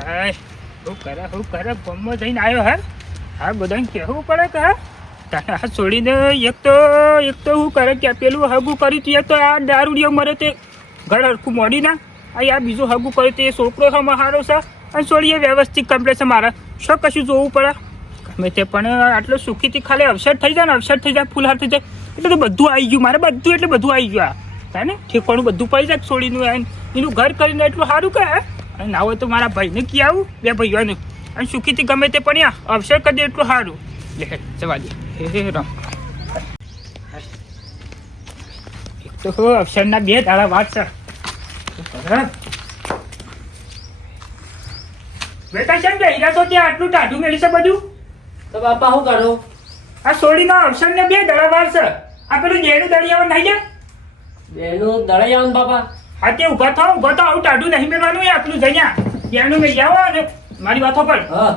હાય હું કરે ગમમાં જઈને આવ્યો હે હા બધાને કહેવું પડે કે હા તને આ છોડીને એક તો શું કરે કે પેલું હગું કર્યું તું તો આ દારૂડિયો મરે તે ઘર હરખું મોડી ના આ બીજું હગું કર્યું તે છોકરો છે મારો છે અને છોડીએ વ્યવસ્થિત કમ્પ્લેટ છે મારે શું કશું જોવું પડે ગમે તે પણ આટલું સુખીથી ખાલી અવસર થઈ જાય ને અવસર થઈ જાય ફૂલહાર થઈ જાય એટલે તો બધું આવી ગયું મારે બધું એટલે બધું આવી ગયું આ ને ઠેકવાનું બધું પડી જાય છોડીનું એનું ઘર કરીને એટલું સારું કે અને ના હોય તો મારા ભાઈને કી આવું બે ભાઈઓને અને સુખીથી ગમે તે પણ અવસર કરી દે એટલું સારું લે જવા દે હે રામ એક તો અવસરના બે દાડા વાત છે બેટા છે ને હીરા તો ત્યાં આટલું ટાઢું મેળી છે બધું તો બાપા શું કરો આ છોડીનો અવસરને બે દાડા વાર છે આ પેલું જેનું દળિયામાં નાઈ જાય બેનું દળાઈ આવું બાપા હા તે ઉભા થાવ આવું ટાઢું નહીં મેળવાનું આટલું જઈને જેનું મેં જાઓ અને મારી વાતો પર હા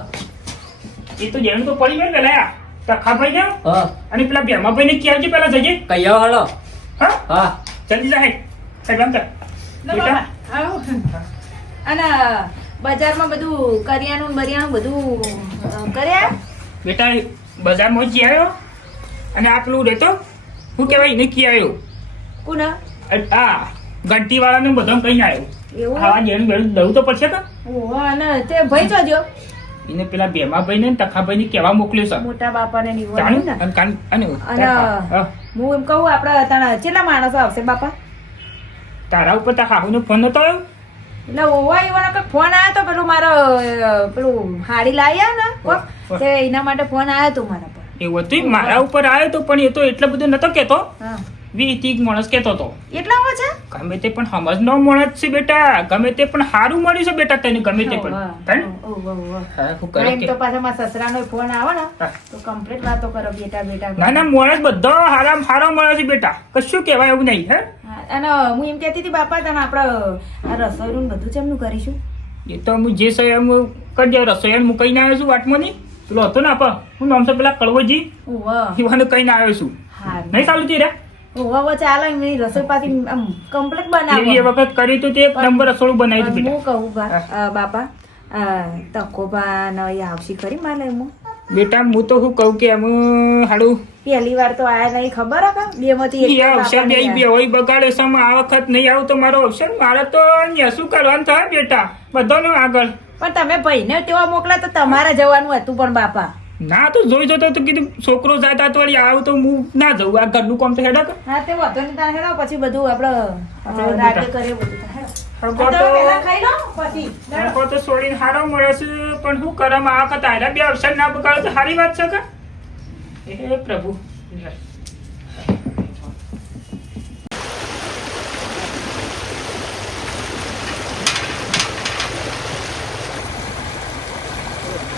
એ તો જેનું તો પડી ગયું પેલા તખા ભાઈ જાઓ હા અને પેલા ભેમા ભાઈ ને ક્યાં છે પેલા જજે કઈ આવો હાલો હા હા જલ્દી જાય સાહેબ આમ બાબા આવો અને બજારમાં બધું કરિયાણું બરિયાણું બધું કર્યા બેટા બજારમાં જી આવ્યો અને આ પેલું રહેતો શું કહેવાય એને કી આવ્યો કોણ આ ઘંટી વાળાને બધા કહીને આવ્યો એવું ખાવા જેનું બેડું દવું તો પડશે કે ઓહો અને તે ભાઈ જોજો એને પેલા ભેમા ભાઈ ને તખા ભાઈ ને કેવા મોકલ્યો છે મોટા બાપાને જાણું નિવડ્યું ને અને હું એમ કહું આપડે તને કેટલા માણસો આવશે બાપા તારા ઉપર તારા હાહુ નો ફોન નતો આવ્યો એટલે ઓવા એવાનો કઈ ફોન આવ્યો તો પેલું મારો પેલું હાડી લાવ્યા ને કોક, તે એના માટે ફોન આવ્યો તો મારા પર એવું હતું મારા ઉપર આવ્યો તો પણ એ તો એટલો બધો નતો કેતો હા 20-30 માણસ કેતો હતો એટલા છે ગમે તે પણ સમજ નો માણસ છે બેટા ગમે તે પણ સારું મળ્યું છે બેટા તને ગમે તે પણ તને હા હું કરે એમ કે તો પાછા મારા સસરાનો ફોન આવે ને હા. તો કમ્પ્લીટ વાતો કરો બેટા બેટા ના ના માણસ બધો હારામ હારો મળે છે બેટા કશું કહેવાય એવું નહીં હે હા, અને હું એમ કહેતી હતી બાપા તને આપણે આ રસોઈનું બધું ચેમનું કરીશું એ તો હું જે છે એમ કરી દે રસોઈયા હું કહીને આવ્યો છું વાટમાં નહીં પેલો હતો ને આપા હું નામ છે પેલા કળવોજી ઓવા એવાને કહીને આવ્યો છું હા નહીં ચાલુ તી રે ઓવા ચાલે એમની રસોઈ પાછી આમ કમ્પ્લીટ એવી એ બનાવો વખત કરી તો તે એક નંબર રસોડું બનાવી પણ દીધું હું કહું બાપા તકોબા ને એ આવશી ખરી મારે એમ બેટા હું તો શું કહું કે એમ હાડું પહેલી વાર તો આયા નહીં ખબર હે બે માંથી ઈ અવસર બે બે હોય બગાડે સમ આ વખત નહીં આવું તો મારો અવસર મારે તો અહીંયા શું કરવાનું થાય બેટા બધાનો આગળ પણ તમે ભાઈને તેવા મોકલા તો તમારે જવાનું હતું પણ બાપા ના તો જોઈ જતો તો કીધું છોકરો જાતા તો વળી આવું તો હું ના જવું આ ઘરનું કામ તો હેડા કર હા તે વાંધો નહીં તારે હેડો પછી બધું આપણે રાતે કરીએ બધું હેડો. હળકો આ તો તમે પહેલા ખાઈ લો પછી હળકો તો છોડીને હારો મળે છે પણ શું કરમ આ વખત આયરા બે અવસર ના બગાડે તો સારી વાત છે કે હે પ્રભુ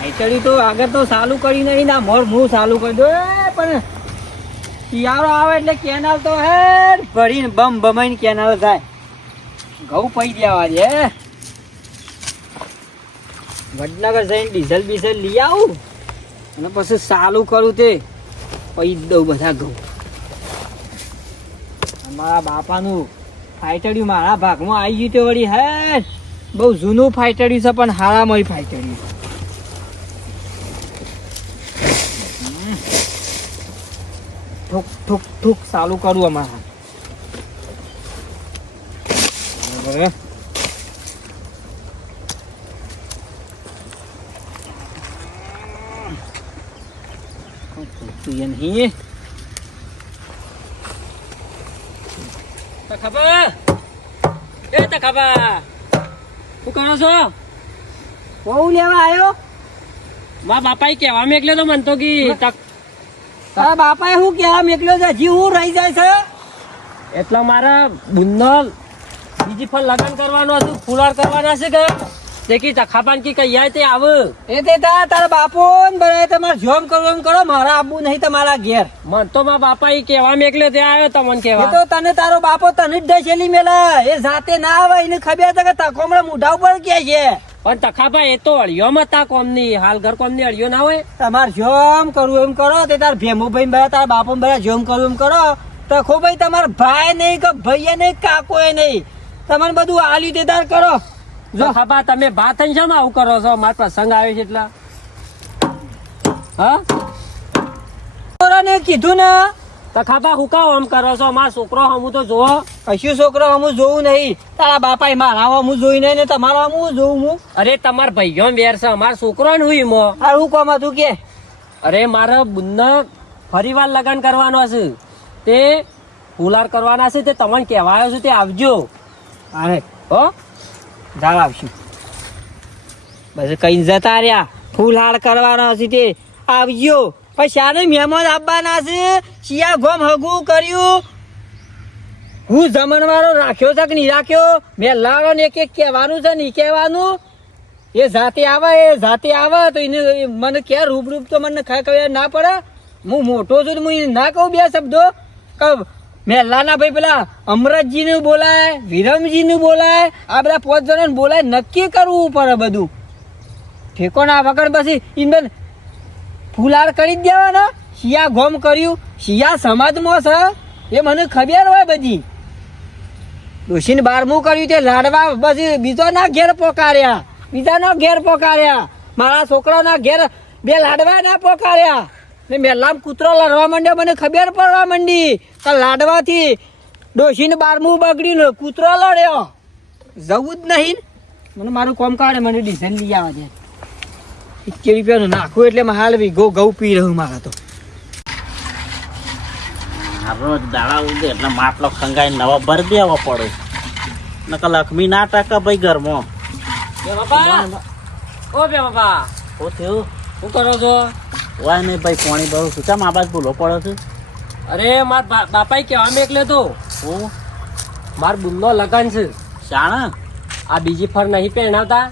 આઈટડી તો આગળ તો ચાલુ કરી નહીં ના મોર હું ચાલુ કરી દો પણ શિયાળો આવે એટલે કેનાલ તો હે ભરીને બમ બમાઈને કેનાલ જાય ઘઉં પઈ દેવા દે વડનગર જઈને ડીઝલ બીઝલ લઈ આવું અને પછી ચાલુ કરું તે પઈ દઉં બધા ઘઉં મારા બાપાનું ફાઈટડ્યું મારા ભાગમાં આવી ગયું તે વળી હે બહુ જૂનું ફાઈટડ્યું છે પણ હારામાં ફાઈટડ્યું ઠુક ઠુક ઠુક ચાલુ કરું અમારા બરાબર નહીં ખબર એ તો ખબર શું કરો છો બહુ લેવા આવ્યો મારા બાપાએ કહેવા મેકલ્યો તો મન તો કે તારા બાપાએ શું કહેવા મેકલ્યો છે હજી હું રહી જાય છે એટલે મારા બુંદો બીજી ફળ લગ્ન કરવાનું હતું ફુલાર કરવાના છે કે દેખી તખાપાન કી કૈયા તે આવ એ તે તારા બાપો ને બરાબર તમારે જોમ કરવું એમ કરો મારા આબુ નહીં તમારા ઘેર મન તો મારા બાપા એ કહેવા મેકલ્યો તે આવ્યો તમને કહેવા તો તને તારો બાપો તને જ દશેલી મેલા એ જાતે ના આવે એને ખબર છે કે તકોમડા મોઢા ઉપર કે છે પણ તખાપા એ તો અળિયોમાં તા કોમની હાલ ઘર કોમની અળિયો ના હોય તમારે જોમ કરવું એમ કરો તે તાર ભેમો ભાઈ બરા તારા બાપો બરા જોમ કરવું એમ કરો તખો ભાઈ તમારા ભાઈ નહીં કે ભાઈએ નહીં કાકો એ નહીં તમારે બધું આલ્યું તે તાર કરો જો ખાબા તમે ભાત થઈને શા આવું કરો છો? મારો પ્રસંગ આવ્યો છે એટલા. હા છોકરાને કીધું ને તો ખાબા હું કામ આમ કરો છો? મારો છોકરો હમું તો જોવો. કશું છોકરો હું જોવું નહીં. તારા બાપાએ મારા હું જોઈ નહીં ને તમારા હું જોઉં હું. અરે તમાર ભાઈઓ વેર છે, મારો છોકરો ને હું ઈમો. આ હું કોમ હતું કે અરે મારા બુનને ફરી વાર લગ્ન કરવાનો છે, તે ફુલાર કરવાના છે, તે તમને કહેવા આવ્યો છું, તે આવજો. અરે હો જાવ આવશું. બસ કઈ જતા રહ્યા. ફૂલહાર કરવાના છે તે આવજો. પણ શાને મહેમાન આવવાના છે? શિયા ગોમ હગું કર્યું. હું જમણવારો રાખ્યો છે કે નહીં રાખ્યો? મેં લાવો ને એક કહેવાનું છે નહીં કહેવાનું. એ જાતે આવે તો એને મને કે રૂપ તો મને ખબર ના પડે. હું મોટો છું હું એને ના કહું બે શબ્દો. મહેલાના ભાઈ પેલા અમરતજી નું બોલાય, વિરમજી નું બોલાય, આ બધા 5 જણા બોલાય. નક્કી કરવું પડે બધું. ઠેકો ના વગર પછી ઇન્દન ફૂલાર કરી જ દેવાના. શિયા ગોમ કર્યું, શિયા સમાજમાં છે એ મને ખબર હોય બધી. ડોશીને 12મું કર્યું તે લાડવા પછી બીજાના ઘેર પોકાર્યા. મારા છોકરાના ઘેર 2 લાડવા ના પોકાર્યા. ને મેલામ કૂતરો લડવા માંડ્યો. મને ખબર પડવા માંડી કે લાડવાથી ડોશીને 12મું બગડ્યું ને કૂતરો લડ્યો. જવું જ નહીં. મને મારું કોમ કાઢે. મને ડીઝલ લઈ આવે છે 70 રૂપિયાનું નાખું એટલે હાલ ઘઉં પી રહ્યું મારા તો. રોજ દાડા ઉડે એટલે માટલો ખંગાઈ નવા ભરી દેવો પડે. નકર લક્ષ્મી ના ટકે ભાઈ ઘરમાં. બે બાપા, ઓ બે બાપા, શું થયું? શું કરો છો? વાય નહીં ભાઈ પાણી ભરું છું. ચમ આ બાજુ ભૂલો પડે છે? અરે માર બાપાએ કહેવા મેકલે તો હું માર બુનનો લગન છે. શાણા આ બીજી ફર નહીં પહેણાવતા.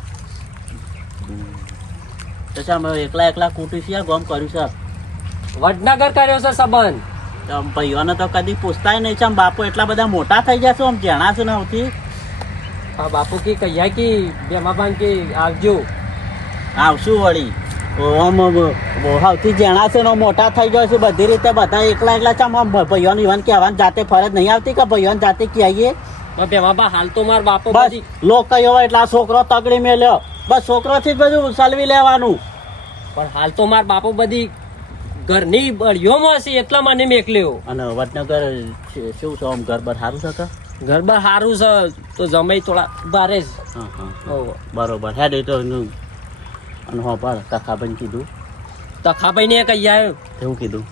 તો ચમ એકલા કૂટી છે ગોમ કર્યું છે. વડનગર કર્યો છે સંબંધ. ચમ ભાઈઓને તો કદી પૂછતાય નહીં. ચમ બાપુ એટલા બધા મોટા થઈ જશે આમ જણા છે ને આવતી. હા બાપુ કે કહીયા કે બેમાબાન કે આવજો. આવશું વળી. આમ સૌથી જણા છે ને મોટા થઈ જાય છે બધી રીતે. બધા એકલા ચમ આમ ભાઈઓને ઈવન કહેવાની જાતે ફરજ નહીં આવતી કે ભાઈઓને જાતે કહીએ. બેમાબા હાલ તો માર બાપો બસ બધી લોક કયો એટલે આ છોકરો તગડી મેલ્યો. બસ છોકરોથી જ બધું સલવી લેવાનું. પણ હાલ તો માર બાપો બધી ઘરની બળીઓમાં છે એટલા મને મેકલ્યો. અને વડનગર શું છે આમ ઘર બર સારું છે કે? ઘર બાર સારું છે તો જમાઈ થોડા ભારે જ. હા હોવે. બરોબર હેડ એ તો એનું. અને હો પર કાકાભાઈ કીધું તખાભાઈ ને કહી આવ્યો એવું કીધું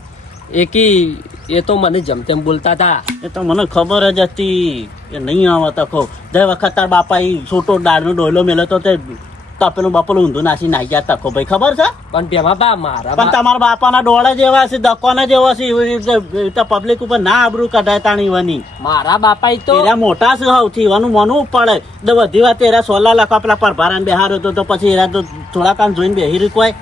એ તો મને જેમ તેમ બોલતા હતા. એ તો મને ખબર જ હતી એ નહીં આવે તકો. જે વખત તાર બાપા એ છોટો દાળનો ડોયલો મેલો તો તે તપેલું બપેલું ઊંધું નાસી નાઈ ગયા તકો ભાઈ ખબર છે. પણ બેમાબા મારા પણ તમારા બાપાના ડોળા જેવા છે દકોના જેવા છે એવી રીતે પબ્લિક ઉપર ના આબરૂ કઢાય તાણી વાની. મારા બાપા તો એરા મોટા છે સૌથી વાનું મનવું પડે. તો બધી વાત એરા 16 લાખ પેલા પરભારાને બેહાર્યો તો પછી એરા તો થોડા કામ જોઈને બેહી રીકવાય.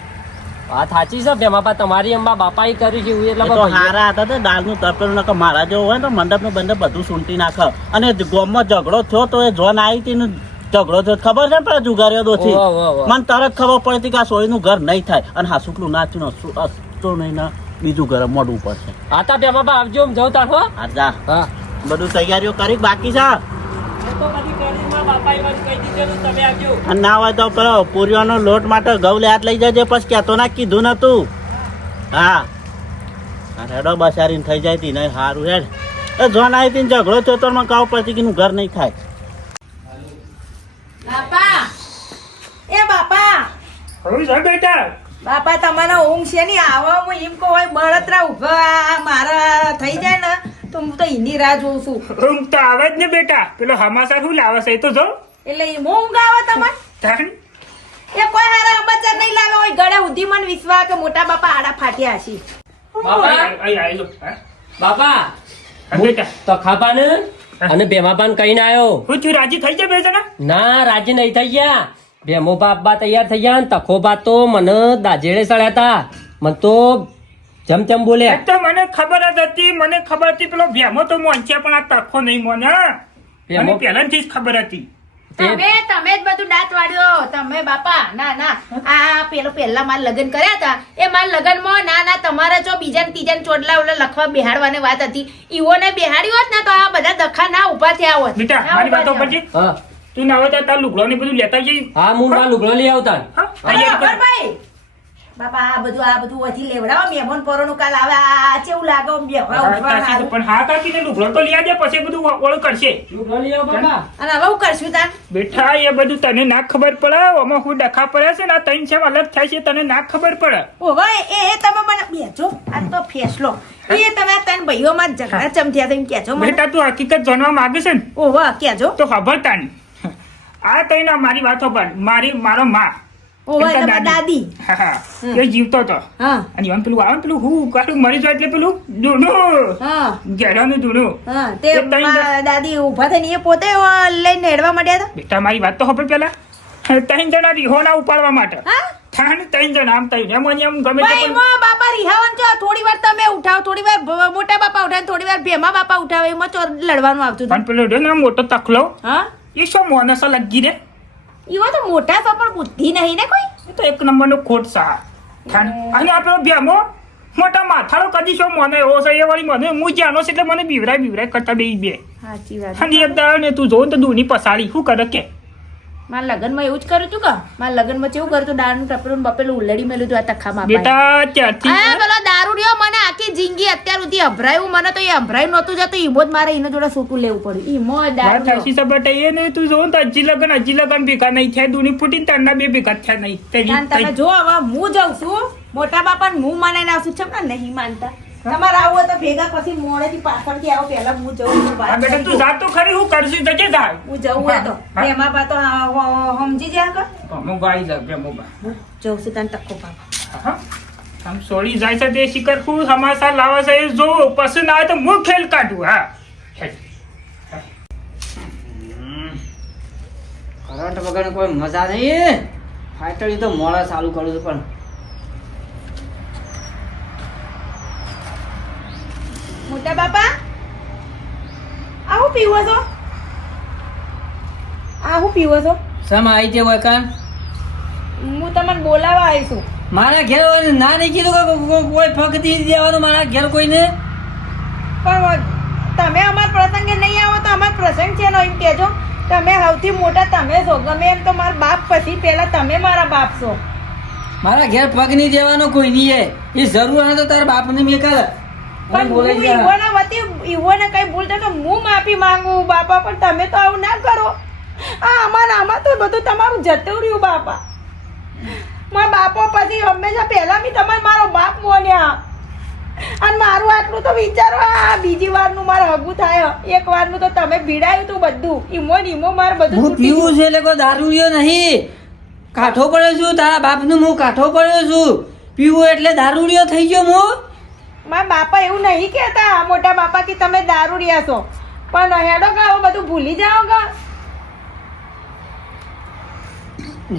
વાત સાચી છે બેમાબા તમારી. એમ બાપાએ કર્યું છે એ તો હારા હતા તો દાળનું તપેલું નકર મારા જેવો હોય તો મંડપનું બંડપ બધું સૂંટી નાખે. અને ગામમાં ઝઘડો થયો તો એ જોન આવી હતી ને ઝઘડો થયો ખબર છે ને પેલા જુગારીઓ દોથી મને તરત ખબર પડતી કે આ સોળીનું ઘર નહીં થાય. અને હા શુકલું નાચ્યું તો નહીં ના બીજું ઘર મોડવું પડશે. હા તા બેમાબા આવજો એમ જવું તાર હો. હા જા હા બધું તૈયારીઓ કરી બાકી છે. તો બધી કરી મારા બાપાએ મને કહી દીધેલું તમે આવજો. અને ના હોય તો પેલો પૂરીઓનો લોટ માટે ઘઉં હાથ લઈ જજે. પછી કહેતો ના કીધું નતું. હા હેડો બસારીને થઈ જાય તી નહીં સારું હેડ. એ જોન આવી હતી ઝઘડો થયો તો મને કહું પડતી કે ઘર નહીં થાય. બાપા એ બાપા હવે જા બેટા. બાપા તમારે ઊંઘ છે ની આવો હું એમ કહું હોય બળતરા ઉભા મારા થઈ જાય ને તો હું તો એની રાહ જોઉં છું. ઊંઘ તો આવે જ ને બેટા. પેલો હમાસા શું લાવે છે એ તો જો. એટલે એમ ઊંઘ આવે તમારે? તાણ. એ કોઈ હારા સમાચાર નહીં લાવે હોય ગળે ઉધી મને વિશ્વાસ કે મોટા બાપા આડા ફાટ્યા હશે. બાપા અહીં આવેલો. હા બાપા હા બેટા. તખાબાને અને બેમાબાન કહીને આવ્યો. હું તું રાજી થઈ જાય બે જણા? ના રાજી નહીં થઈ ગયા. બેમો બાપા તૈયાર થઈ ગયા ને તખો બા તો મને દાજેડે સળ્યા હતા. મને તો જેમ તેમ બોલ્યા. એ તો મને ખબર જ હતી. મને ખબર હતી પેલો ભેમો તો મોંચ્યા પણ આ તખો નહીં મોને. મને પહેલાથી જ ખબર હતી. તમે જ બધું દાંત વાળ્યો તમે બાપા. ના આ પેલા માર લગ્ન કર્યા હતા એ માર લગ્નમાં ના તમારા જો બીજા ને ત્રીજા ચોડલા ઓલા લખવા બેહાડવાની વાત હતી. ઈવોને બેહાડી હોત ને તો આ બધા દખા ના ઉભા થયા હોત. બેટા મારી વાતો પછી હા તું ના હોય તો તાર લુગડો ને બધું લેતા જઈ. હા હું મારા લુગડો લઈ આવતા હા, તૈયાર કર. ભાઈ બાપા આ બધું વધી લેવડાવો મહેમાન પરોનું કાલ આવે આ કેવું લાગે આમ બેહવા હા, ઉઠવા તાસી તો હારું. પણ હા કાકીને લુગડો તો લઈ આવજે, પછી બધું ઓળ કરશે. લુગડો લઈ આવ બાપા અને હવે હું કરશું તાન બેઠા એ બધું તને ના ખબર પડે, આમાં હું ડખા પડે છે ને આ ત્રણ છે અલગ થાય છે તને ના ખબર પડે. ઓ ભાઈ એ તમે મને બેજો આ તો ફેસલો એ તમે આ ત્રણ ભાઈઓમાં ઝઘડા ચમથ્યા તેમ કહેજો મને બેટા તું હકીકત જાણવા માંગે છે ને ઓ વાહ કહેજો તો ખબર તાની આ તઈને મારી વાતો પર મારો માં ઓ ભાઈ એમના તમારી દાદી હા હા એ જીવતો હતો હા અને એમ પેલું આવે ને પેલું હું કાઢું મરી જાય એટલે પેલું દૂનું હા ઘેરાનું દૂનું. હા તે એ ત્રણ મારા દાદી ઊભા થઈને એ પોતે લઈને હેડવા માંડ્યા હતા બેટા મારી વાત તો ખબર પેલા ત્રણ જણા રીહોના ઉપાડવા માટે હા ત્રણ જણા આમ ત્રણ એમ અને એમ ગમે તે ભાઈ પણ મો બાપા રિહાવન છો થોડી વાર તમે ઉઠાવો થોડી વાર મોટા બાપા ઉઠાવે થોડી વાર ભેમા બાપા ઉઠાવે એમાં ચો લડવાનું આવતું હતું પણ પેલો રહ્યો ને મોટો તકલો હા એ શું મોનસ લગી રે એવા તો મોટા છો પણ બુદ્ધિ નહીં ને કોઈ એ તો એક નંબરનો ખોટ સા અને આપણો ભેમો મોટા માથાળો કદી શું મને એવો છે એ વળી મને હું જાણો છે એટલે મને બીવરાય કરતા બે સાચી વાત અને એક દાડો ને તું જોઉં ને તો દૂની પસાડી શું કરે કે મારા લગનમાં એવું જ કર્યું તું કે મારા લગનમાં કેવું કર્યું તું દારૂનું ટપલું બપેલું ઉલડી મેલું તું આ તખામાં બેટા ત્યારથી આ પેલો દારૂડિયો મને આખી જિંદગી અત્યાર સુધી અભરાયું મને તો એ અભરાયું નહોતું જતું ઈમો જ મારે એના જોડે સૂતું લેવું પડ્યું ઈમો વાત દારૂડિયો સાચી છે બેટા એ ને તું જોઉં તો હજી લગન ભેગા નહીં થયા દૂની ફૂટીને તારના બે ભેગા થયા નહીં તાન તમે જો હવે હું જાઉં છું મોટા બાપા હું મને આવશું છે ને નહીં માનતા તમારે આવું હોય તો ભેગા પછી મોડેથી પાછળથી આવો પહેલા હું જઉં છું હા બેટા તું જા તો ખરી હું કરશું જજે જાય હું જવું હોય તો હા. એમાં બા તો સમજી જાય કે ભમો ગાઈ જા ભમો ગા હું જઉં છું તને તક્કો બાપા હા આમ સોળી જાય છે તે શિકર કુ સમાચાર લાવે છે એ જો પસંદ ના આવે તો હું ખેલ કાઢું હા કરંટ વગર કોઈ મજા નહીં ફાઈટર તો મોડા ચાલુ કરું છું પણ મોટા બાપા આવું પીવો છો આવું પીવો છો સમ આવી છે વળકાન હું તમને બોલાવવા આવી છું મારા ઘેર વાળાને ના નહીં કીધું કે કોઈ ફક દી દેવાનું મારા ઘેર કોઈને પણ તમે અમારા પ્રસંગે નહીં આવો તો અમારો પ્રસંગ છે ને એમ કહેજો તમે સૌથી મોટા તમે છો ગમે એમ તો મારા બાપ પછી પહેલા તમે મારા બાપ છો મારા ઘેર પગ નહીં દેવાનો કોઈ નહીં એ જરૂર હોય તો તારા બાપને મેં કર પણ હું ઈવોના વતી ઈવોને કઈ ભૂલ થાય તો હું માફી માંગુ બાપા પણ તમે તો આવું ના કરો આમાં તો બધું તમારું જતું રહ્યું બાપા મારા બાપો પછી હંમેશા પહેલા બી તમારે મારો બાપ મોન્યા અને મારું આટલું તો વિચારો આ બીજી વારનું મારે હગું થાય એક વારનું તો તમે ભીડાયું તું બધું ઈમો મારે બધું હું તૂટી પીવું છું એટલે કોઈ દારૂડિયો નહીં કાઠો પડ્યો છું તારા બાપનું હું કાઠો પડ્યો છું પીવું એટલે દારૂડિયો થઈ ગયો હું મારા બાપા એવું નહીં કહેતા મોટા બાપા કે તમે દારૂ રહ્યા છો પણ હેડો કે આવું બધું ભૂલી જાઓ કે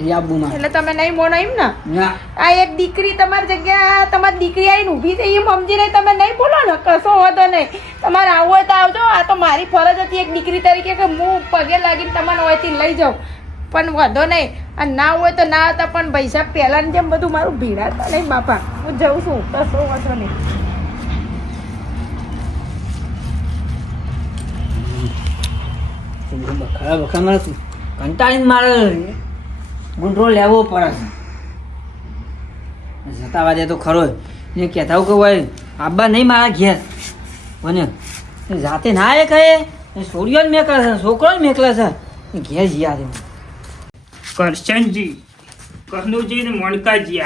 યાબુમાં એટલે તમે નહીં મોનો એમ ને ના આ એક દીકરી તમારી જગ્યા તમારી દીકરી આવીને ઊભી થઈ એમ સમજી રહી તમે નહીં બોલો ને કશો વાંધો નહીં તમારે આવવું હોય તો આવજો આ તો મારી ફરજ હતી એક દીકરી તરીકે કે હું પગે લાગીને તમારે હોયથી લઈ જાઉં પણ વાંધો નહીં અને ના હોય તો ના હતા પણ પૈસા પહેલાની જેમ બધું મારું ભીડાતા નહીં બાપા હું જઉં છું કશો વાંધો નહીં બખરા બખરા મારે કંટાળીને મારે ગુંડરો લેવો પડે છે જતા વાદે તો ખરો ને કહેતા હું કે હોય આબા નહીં મારા ઘેર મને જાતે ના એ કહે છોડીઓ જ મેકલે છે છોકરો જ મેકલે છે ઘેર જીયા દે કરશનજી કનુજી ને મણકાજી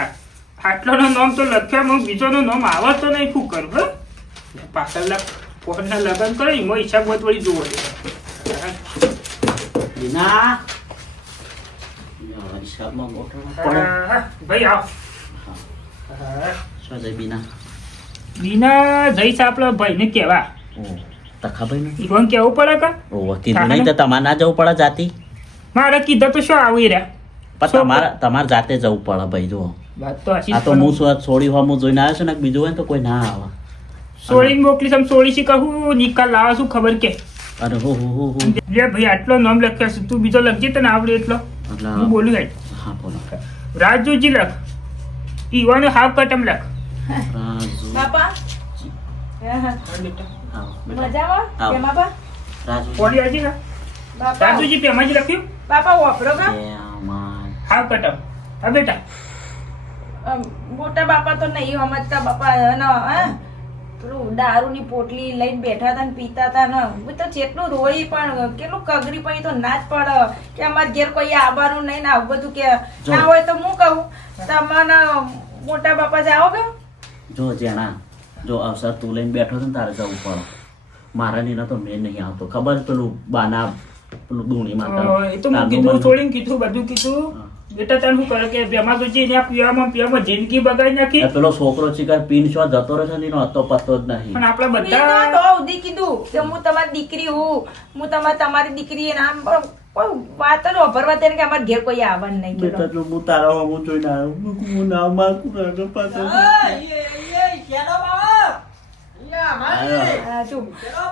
આટલાનો નામ તો લખ્યા હું બીજોનો નામ આવે તો નહીં શું કરું હે પાછળના ફોનના લગ્ન કરો એમાં હિસાબ વળી જોવો બીના હિસાબમાં મોટો પડે ભાઈ આવ શું જાય બીના બીના જઈશ આપણા ભાઈને કહેવા તખાભાઈ ને ઈવન કેવું પડે કે કીધું નહીં તો તમારે ના જવું પડે જાતી મારે કીધું તો શું આવી રહ્યા પણ તમારે જાતે જવું પડે ભાઈ જો વાત તો હસી આ તો હું છોડી હું જોઈને આવ્યો છું ને બીજું હોય ને તો કોઈ ના આવે સોળી મોકલી સમ સોળી શી કહું નિકાલ લાવા શું ખબર કે અરે હો લે ભાઈ આટલો નામ લખ્યો છે તું બીજો લખજે તને આવડે એટલો એટલે હું બોલું હેડ હા બોલો રાજુજી લખ ઈવાનો હાફ કટમ લખ રાજુ બાપા આવો બેટા. મજામાં આવો. કેમ બાપા રાજુ પોલી આજી ને બાપા રાજુજી પેમાજી લખ્યું બાપા વાપરો કા હા કટમ હા બેટા મોટા બાપા તો નહીં સમજતા બાપા અને પેલું દારૂની પોટલી લઈને બેઠા હતા ને પીતા હતા ને હું તો જેટલું રોઈ પણ કેટલું કગરી પણ તો ના જ પડે કે અમારે ઘેર કોઈ આવવાનું નહીં ને આવું બધું કે ના હોય તો હું કહું તમને મોટા બાપા જાઓ કે જો જેણા જો અવસર તું લઈને બેઠો છે ને તારે જવું પડે મારા નીના તો મેં નહીં આવતો ખબર છે પેલું બાના પેલું દૂણી માતા એ તો મેં કીધું છોડીને કીધું બધું કીધું બેટા તને શું કરે કે બેમાં તો જે પીવામાં જિંદગી બગાડી નાખી પેલો છોકરો શિકાર પીન શો જતો રહે છે ને એનો હતો પત્તો જ નહીં પણ આપણે મેં તો બધા તો સુધી કીધું કે હું તમારી દીકરી હું તમારી દીકરી એના આમ કોઈ વાત જ વાપરવા તેને કે અમારે ઘેર કોઈ આવવાનું નહીં બેટા કીધું. જો હું તારા હું જોઈને આવ્યો હું ના માગું આગળ પાછળ હા, ચૂપ.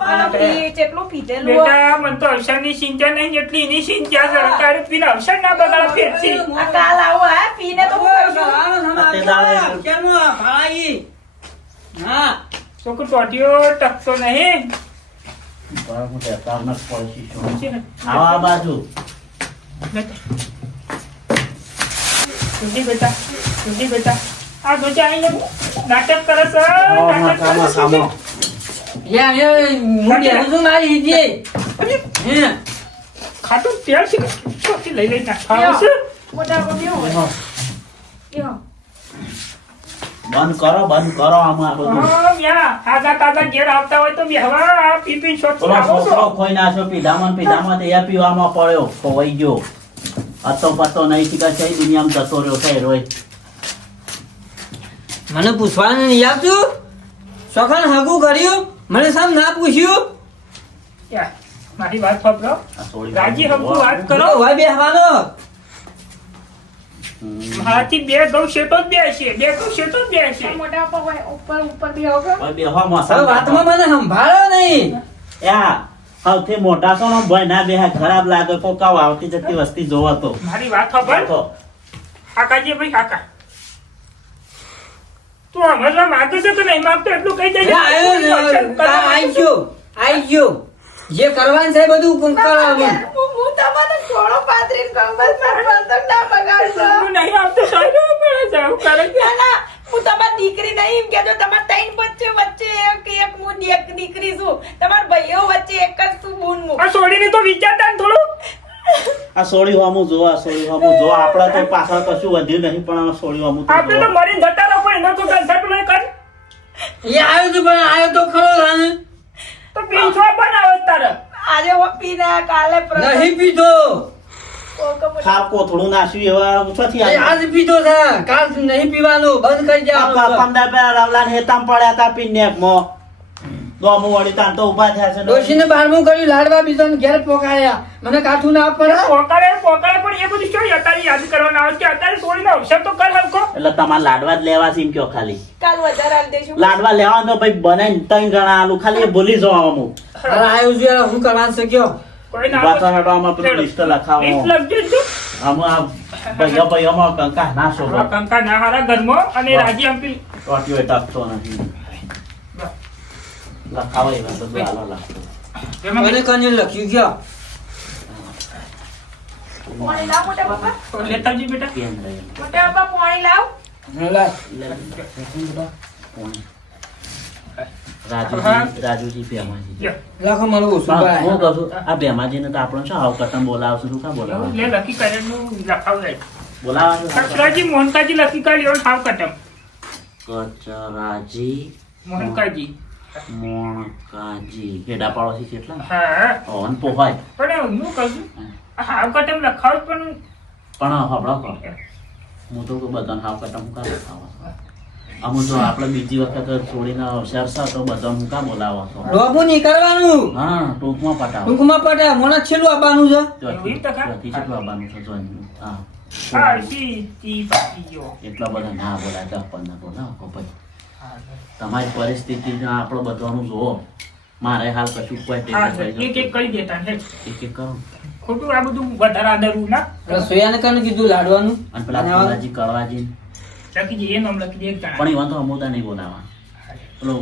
અને એ જેટલું પીધેલું હોય. બેટા મને તો અવસરની ચિંતા નહીં જેટલી એની ચિંતા છે તારે પીને અવસર ના બગાડે પેટથી આ કાલ આવો હા પીને તો હું કરશું. છોકરો ટોટીઓ ટકતો નહીં હું રહેતા ન પડી છું છે ને? આવો આ બાજુ સુજી બેટા આ ગોજા આઈને નાટક કરે છે નાટક કરે છે ખાતું તેલ છે ચોથી લઈ લઈ નાખવાનું છે મોટા બાપા બેહો. બેહો. બંધ કરો આમાં બધું હા, મ્યા, આગા તાગા ઘેર આવતા હોય તો બેહવા આ પી પી શોટ પેલો આવો છો. છોકરો ખોઈ નાખ્યો પીધામાં તે એ પીવામાં પડ્યો ખોવાઈ ગયો હતો પત્તો નહીં શીખા છે દુનિયામાં જતો રહ્યો છે રોય મને પૂછવાનું નહીં આવતું સખન હગું કર્યું મને સામ ના પૂછ્યું યા, મારી વાત સાંભળો આ સોળી રાજી હમકુ વાત કરો હોય બેહવાનો મારાથી બે ઘઉં શેટો જ બેસે બે ઘઉં શેટો જ બેસે મોટા બાપા હોય ઉપર બેહો કે હવે બેહવા હવે મસાલ વાતમાં મને સંભાળો નહીં યા સૌથી મોટા છો ને ભાઈ ના બેહા ખરાબ લાગે કોકાવ આવતી જતી વસ્તી જોવો તો મારી વાત સાંભળ તો કાકાજી ભાઈ કાકા તું સમજવા માંગે છે તો નહીં માંગતો એટલું કહી દેજે આઈ ગયો જે કરવાનું છે એ બધું કરવાનું હું તમને થોડો પાતરીને કહું બસ મારો પતંગ ના બગાડશો. હું નહીં આવતો સારું પડે છે હું કરે છે. ના, ના, હું તમારી દીકરી નહીં એમ કહેજો. તમારા ત્રણ વચ્ચે એક હું દીકરી છું. તમારા ભાઈઓ વચ્ચે એક જ છું બૂન હું. આ છોડીને તો વિચારતા ને થોડું આ સોળી હોમું જો આપડે તો પાછળ કશું વધ્યું નહીં પણ આ સોળી હોમું તો આપણે તો જોવા. મરીને જતા રહો પણ એનો તો ગંધટ નહીં કર એ આવ્યો તો પણ આવ્યો તો ખરો લાને તો પીછો બનાવે તારે આજે હું પીને કાલે નહીં પીધો ખાર કોથળું નાસ્યું એવા ઉછોથી એ આવ્યા. આજ પીધો છે કાલ નહીં પીવાનું બંધ કરી આ જાવ પંદર પેલા રવલાને હેતામ પડ્યા તા પિન્નેકમાં. દોમું વળી તાન તો ઊભા થયા છે ને. ડોશીને બારમું કર્યું લાડવા બીજો ને ઘેર પોકાયા મને કાઠું ના પડે પોકાળે પણ એ બધું શું અત્યારે યાદ કરવાના આવે કે અત્યારે છોડીને અવસર તો કર હલકો એટલે તમારે લાડવા જ લેવા છે એમ કયો ખાલી કાલ વધારે આલી દઈશું. લાડવા લેવા તો ભાઈ બનાવીને ત્રણ જણા આલુ ખાલી એ ભૂલી જાઓ અમુક અરે આવ્યો છું યાર, હું કરવાનું શક્યો કોઈ ના ઉભા તો હેડો આમાં પેલું લિસ્ટ લખાવો લિસ્ટ લખજો છું આમાં આ ભાઈઓમાં કંકા ના શોભો આ કંકા ના હારા ઘરમાં અને રાજી અંપી ટોટીઓ એ ટકતો નથી લખાવો એવા બધું હાલો લખતો મને કને લખ્યું ગયો પાણી લાવ મોટા બાપા. લેતાજી બેટા કેમ રહે મોટા બાપા પાણી લાવ. રાજુજી ભેમાજી લ્યો, લખો મને ઓછું હું ભાઈ કહું છું આ ભેમાજીને તો આપણને શું આવું કટમ બોલાવશું તું કાં બોલાવવા લે લખી કરેલું લખાવ જાય બોલાવવા કચરાજી મોહનકાજી લખી કાઢ્યો હાવ કટમ કચરાજી મોહનકાજી મોણકાજી હેડા પાડોશી કેટલા હા ઓન પોહાય પણ હું કહું છું હાવ કટમ લખાવ પણ પણ હબળો કર હું તો બધાને હાવ કટમ હું કાં લખાવા અમુક તો આપણે બીજી વખત છોડીને અવસર તો બધાને હું કાં બોલાવો છો લોબુ નહીં કરવાનું હા ટૂંકમાં પટાવો ટૂંકમાં પડે મને છેલ્લું આપવાનું છે ત્યાંથી એવું તો ખરા? ત્યાંથી કેટલું આવવાનું છે જોઈને હા હા તી પાકી ગયો એટલા બધા ના બોલાય 10-15 બોલાવો ભાઈ તમારી પરિસ્થિતિ આપણો બધાનું જુઓ મારે હાલ કશું કોઈ હા ટેન્શન એક એક કરી દેતા ને એક એક કરો ખોટું આ બધું વધારે આદરવું ના રસોઈયાને કને કીધું લાડવાનું અને પેલા બનાવવાનું? ફોલાજી કરવાજી લખી દઈએ નામ લખી દઈએ એક જણા. પણ એવા તો અમુદા નહીં બોલાવા પેલો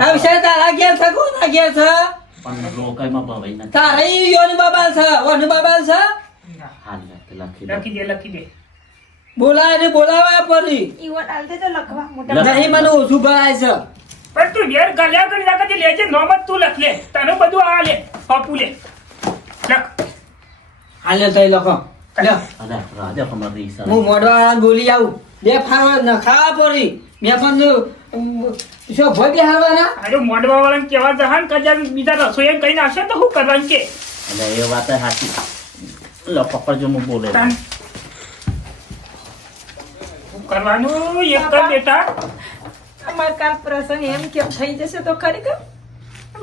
આ વિષય તારા ઘેર છે કોના ઘેર છે પણ લોકાઈમાં ભવાઈ નથી. તારે યોની બાબા છે ઓની બાબા છે હાલ લખી દો. લખી દે બોલાય ને બોલાવા પડી ઈવન આલતે તો લખવા મોટા નહીં મને ઓછું ભરાય છે પણ તું ઘેર ગલ્યા કરી નાખે લેજે નોમત તું લખ લે તને બધું આ લે પપુ લે લખ હાલે તઈ લખો લ્યો અરે રાજા કમર રીસ આવે. હું મોઢવાળાને બોલી આવું બે ફારવા નખાવા પડી મેં પણ શું ભોય બેહારવાના અરે મોઢવા વાળાને કેવા જહાન કદાચ બીજા રસોઈ કઈ નાખશે તો શું કરવાનું કે એટલે એ વાત સાચી. લો પકડજો હું બોલે તાન. શું કરવાનું એક કર બેટા અમાર કાલ પ્રસંગ એમ કેમ થઈ જશે તો ખરેખર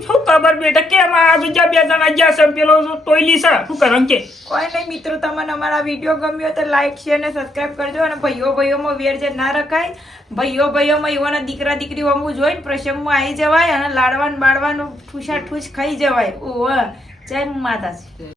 શું ખબર બેટા કેમ આ બીજા બે જણા ગયા છે પેલો ટોયલી છે શું કરવાનું કે કોઈ નહીં મિત્રો, તમને અમારા વિડીયો ગમ્યો હોય તો લાઈક શેર ને સબસ્ક્રાઇબ કરજો. અને ભાઈઓમાં વેર જે ના રખાય, ભાઈઓમાં એવાના દીકરા દીકરી અમુક જોઈને પ્રસંગમાં આવી જવાય અને લાડવાનું બાળવાનું ઠૂસા ઠૂસ ખાઈ જવાય. ઓહ જય માતાજી.